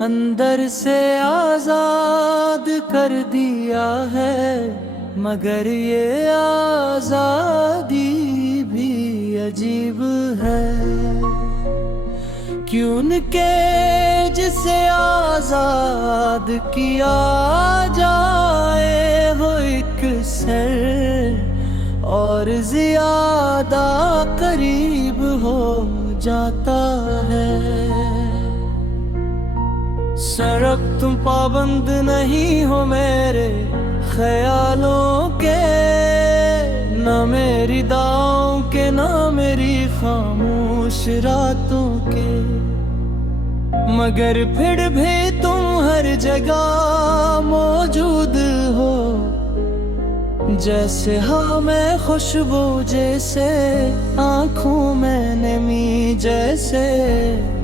अंदर से आजाद कर दिया है, मगर ये आजादी भी अजीब है। क्यों के जिसे आजाद किया जाए वो एक सर और ज्यादा करीब हो जाता है। सड़क तुम पाबंद नहीं हो मेरे ख्यालों के, ना मेरी दाओं के, ना मेरी खामोश रातों के, मगर फिर भी तुम हर जगह मौजूद हो। जैसे हाँ मैं खुशबू, जैसे आँखों में नमी, जैसे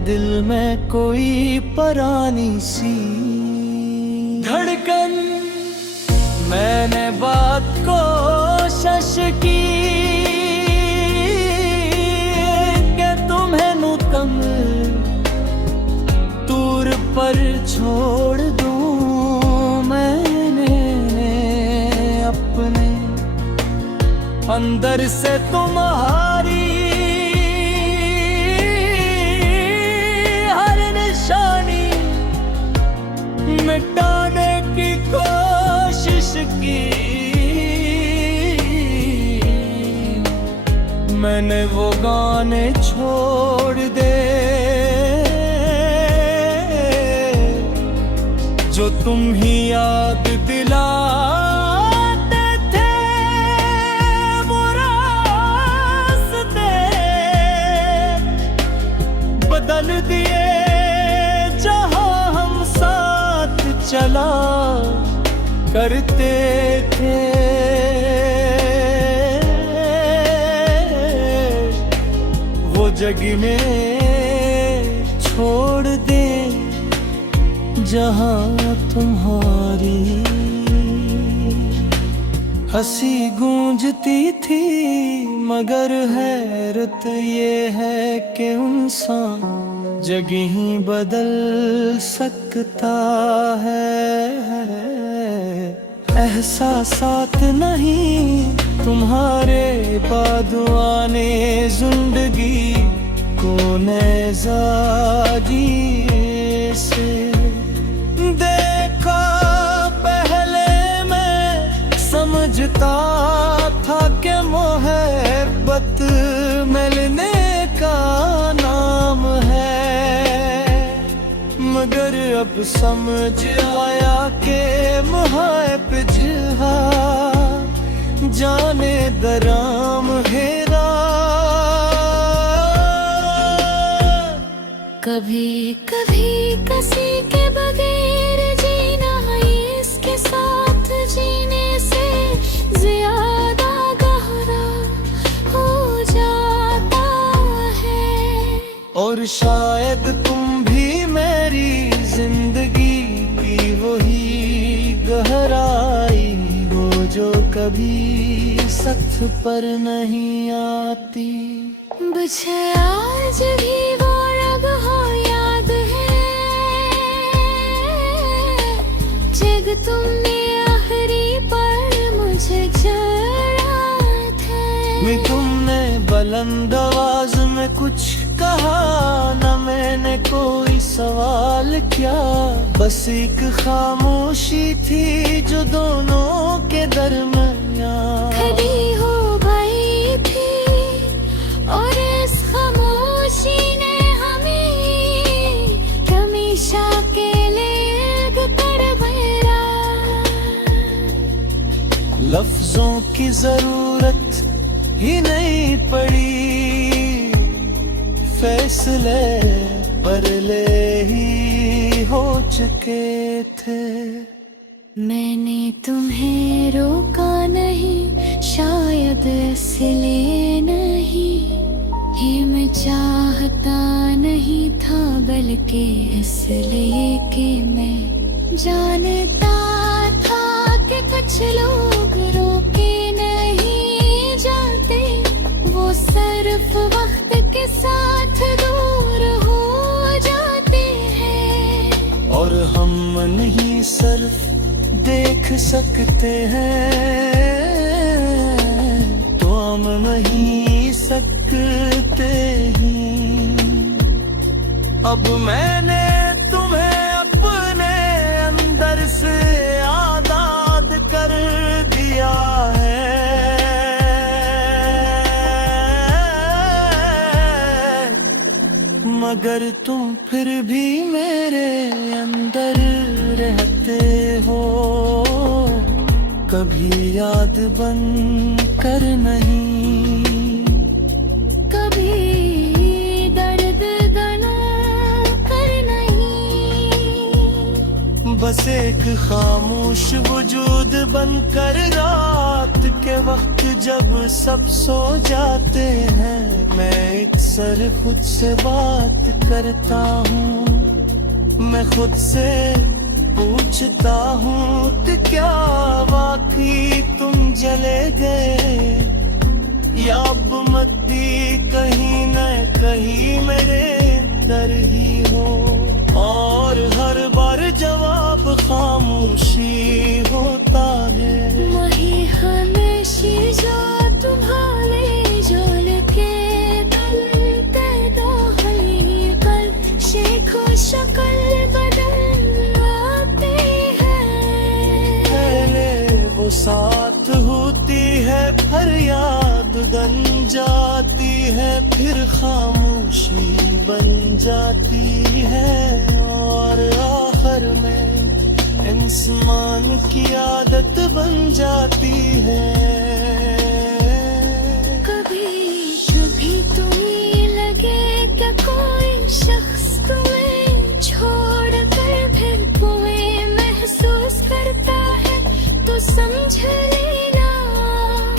दिल में कोई परानी सी धड़कन। मैंने बात कोशिश की कि तुम्हें नुकम दूर पर छोड़ दूं। मैंने अपने अंदर से तुम्हारी हर निशानी मिटाने की कोशिश की। मैंने वो गाने छोड़ दे जो तुम ही याद दिलाते थे। वो रास्ते बदल दिए जहाँ हम साथ चला करते थे। वो जगह में छोड़ दे जहाँ तुम्हारी हंसी गूंजती थी। मगर हैरत ये है कि इंसान जगह ही बदल सकता है। एहसासात नहीं तुम्हारे बाद आने जिंदगी को नज़ारी से देखा। पहले मैं समझता था कि मोहब्बत मिलने का नाम है, मगर अब समझ आया कि मुहब्बत जाने दराम हेरा। कभी कभी किसी के बगैर जीना इसके साथ जीने से ज्यादा गहरा हो जाता है। और शायद तुम भी मेरी जिंदगी की वही गहराई हो जो कभी सख्त पर नहीं आती। मुझे आज भी वो रग हो याद है जब तुमने आखिरी पर मुझे छेड़ा था। तुमने बुलंद आवाज में कुछ कहा न मैंने कोई सवाल किया, बस एक खामोशी थी जो दोनों के दरमियान खड़ी हो गई थी। और इस खामोशी ने हमें हमेशा के लिए कर भरा। लफ्जों की जरूरत ही नहीं पड़ी, फैसले परले ही हो चुके थे। मैंने तुम्हें रोका नहीं, शायद इसलिए नहीं ये मैं चाहता नहीं था, बल्कि इसलिए कि मैं जानता था कि कुछ लोग रोके नहीं जाते, वो सिर्फ वक्त के साथ दूर हो जाते हैं। सकते हैं तो हम नहीं सकते ही। अब मैंने तुम्हें अपने अंदर से आजाद कर दिया है, मगर तुम फिर भी मेरे अंदर रहते हो, कभी याद बन कर नहीं, कभी दर्द गना कर नहीं। बस एक खामोश वजूद बनकर रात के वक्त जब सब सो जाते हैं, मैं अक्सर खुद से बात करता हूँ, मैं खुद से पूछता हूँ कि क्या वाकई तुम चले गए, या अब मद्दी कहीं न कहीं मेरे अंदर ही हो। और हर बार जवाब खामोशी होता है, वही हमेशा जो तुम्हारे जोल के बनते दो हलीकल, शेखो शक्ल बदल आते हैं। पहले वो साथ होती है, फरियाद बन जाती है, फिर खामोशी बन जाती है, और आखिर में इंसान की आदत बन जाती है। कभी कभी तुम्हें लगे कि कोई शख्स तुम्हें छोड़ कर फिर तुम्हें महसूस करता है, तो समझ लेना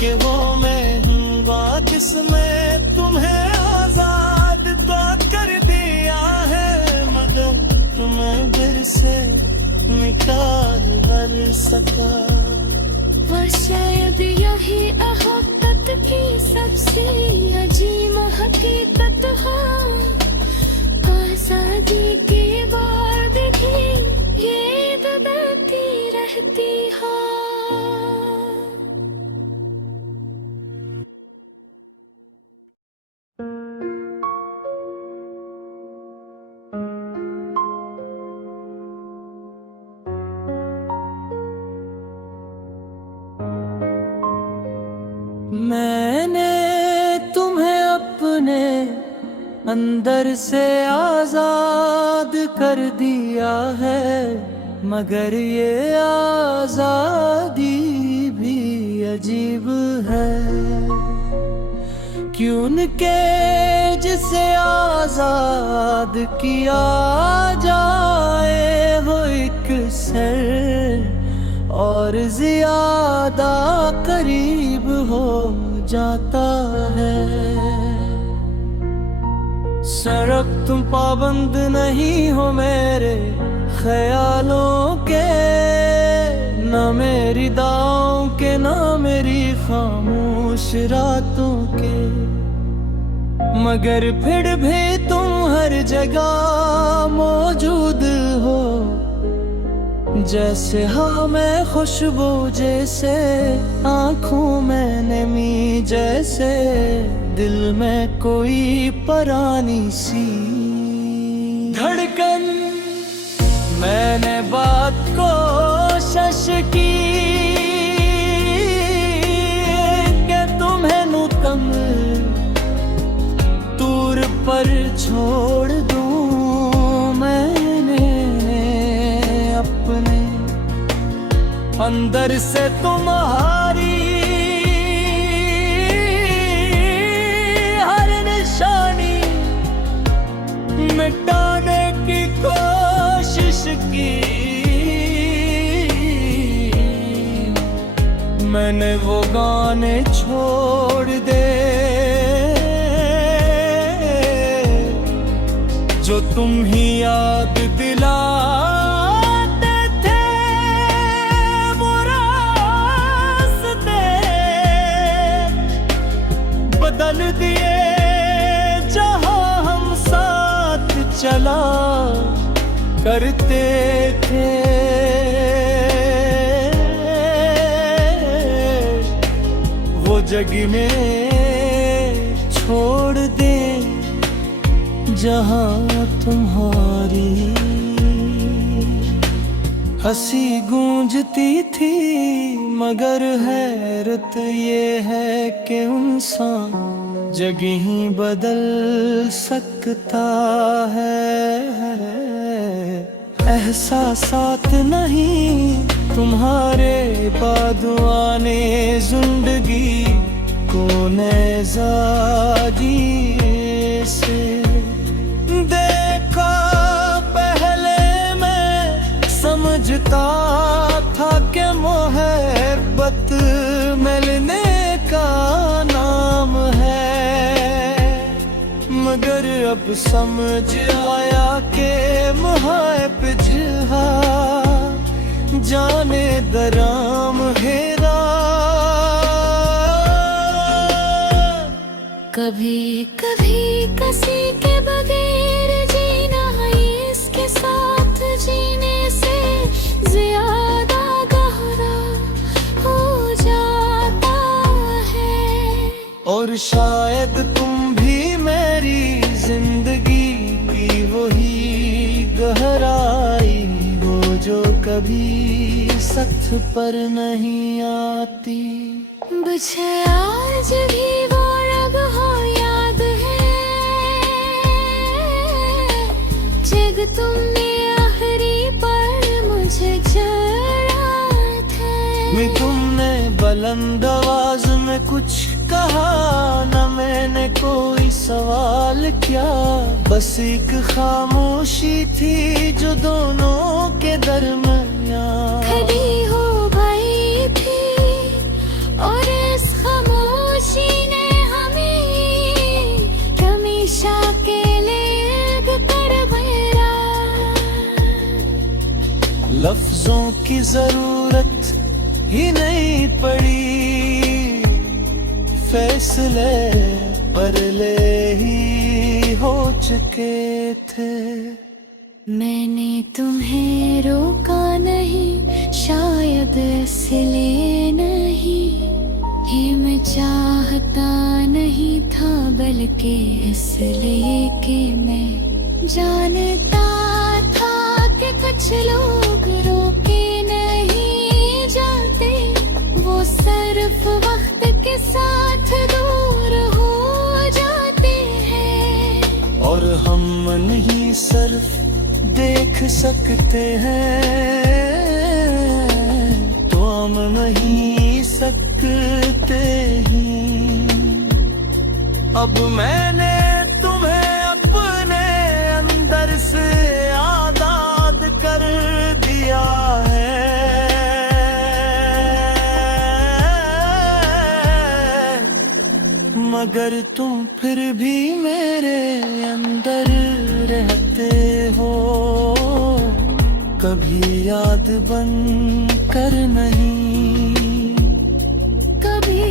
कि वो मैं हूँ बात इसमें तुम्हें आजाद तो कर दिया है, मगर तुम्हें फिर से निकाल कर सका। वो शायद यही मोहब्बत की सबसे अजीब हकीकत हो, आजादी की बार भी ये बदलती रहती हो। मैंने तुम्हें अपने अंदर से आजाद कर दिया है, मगर ये आजादी भी अजीब है। क्यों के जिसे आजाद किया जाए वो एक सर और ज्यादा करीब हो जाता है। सड़क तुम पाबंद नहीं हो मेरे ख्यालों के, ना मेरी दाओं के, ना मेरी खामोश रातों के, मगर फिर भी तुम हर जगह मौजूद हो। जैसे हाँ मैं खुशबू, जैसे आँखों में नमी, जैसे दिल में कोई परानी सी धड़कन। मैंने बात कोशिश की कि तुम्हें नु कम दूर पर छोड़ दूं, मैंने अपने अंदर से तुम्हारी हर निशानी मिटाने की कोशिश की। मैंने वो गाने छोड़ दे जो तुम ही याद दिलाते थे, वो रास्ते बदल दिए जहां हम साथ चला करते थे। जग में छोड़ दे जहां तुम्हारी हंसी गूंजती थी, मगर हैरत ये है कि इंसान जगह ही बदल सकता है। एहसासात नहीं तुम्हारे बाद आने जिंदगी को नैज़ागी से देखा पहले मैं समझता था कि मोहब्बत मिलने का नाम है, मगर अब समझ आया कि मुहाब जहा जाने दराम हेरा। कभी कभी किसी के बगैर जीना इसके साथ जीने से ज्यादा गहरा हो जाता है। और शायद तुम भी मेरी जिंदगी की वही गहराई हो जो कभी सख्त पर नहीं आती। मुझे आज भी वो रग हो याद है जब तुमने आखिरी पर मुझे जरा थे। मैं तुमने बुलंद आवाज में कुछ कहा न मैंने कोई सवाल किया, बस एक खामोशी थी जो दोनों के दरमियान खड़ी हो गई थी और इस खामोशी ने हमें हमेशा के लिए कर गया। लफ्जों की जरूरत ही नहीं पड़ी, फैसले परले ही हो चुके थे। मैंने तुम्हें रोका नहीं, शायद इसलिए नहीं कि मैं चाहता नहीं था, बल्कि इसलिए कि मैं जानता था कि कुछ लोग रोके नहीं जाते, वो सिर्फ वक्त के साथ दूर हो जाते हैं। और हम नहीं सिर्फ देख सकते हैं तो हम नहीं सकते ही। अब मैंने तुम्हें अपने अंदर से आजाद कर दिया है, मगर तुम फिर भी मेरे अंदर रहते हो, कभी याद बन कर नहीं, कभी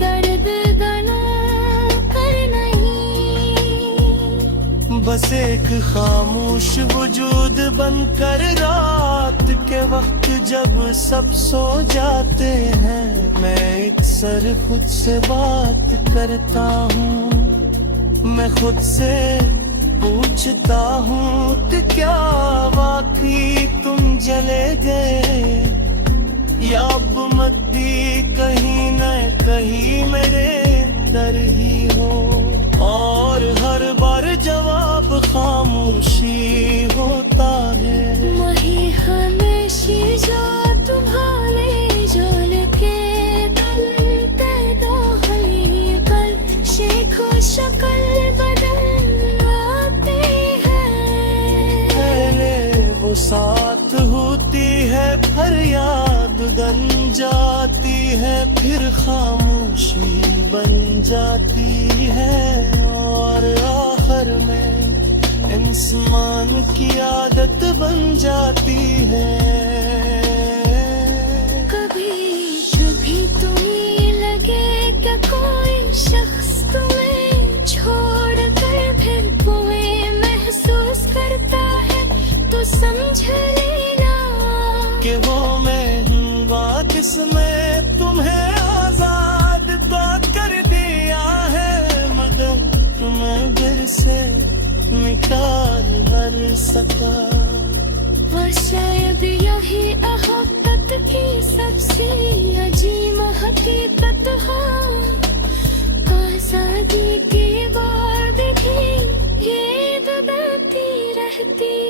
दर्द गना कर नहीं। बस एक खामोश वजूद बनकर रात के वक्त जब सब सो जाते हैं, मैं अक्सर खुद से बात करता हूँ, मैं खुद से पूछता हूँ कि क्या वाकई तुम चले गए, या अब मद्दी कहीं न कहीं मेरे अंदर ही हो। और हर बार जवाब खामोशी होता है, वही हमेशा जो तुम्हारे जोल के दिल पे दाखिल कर शेखो शक्ल बदल आती है। पहले वो साथ होती है, फरियाद बन जाती है, फिर खामोशी बन जाती है, और आखिर में इंसान की आदत बन जाती है। कभी कभी तुम्हें लगे कि कोई शख्स तुम्हें छोड़ कर फिर तुम्हें महसूस करता है, तो समझ लेना कि वो मैं हूँ जिसमें तुम्हें आजाद कर सका। वो शायद यही मोहब्बत की सबसे अजीब हकीकत हो। आजादी के बाद भी ये दबाती रहती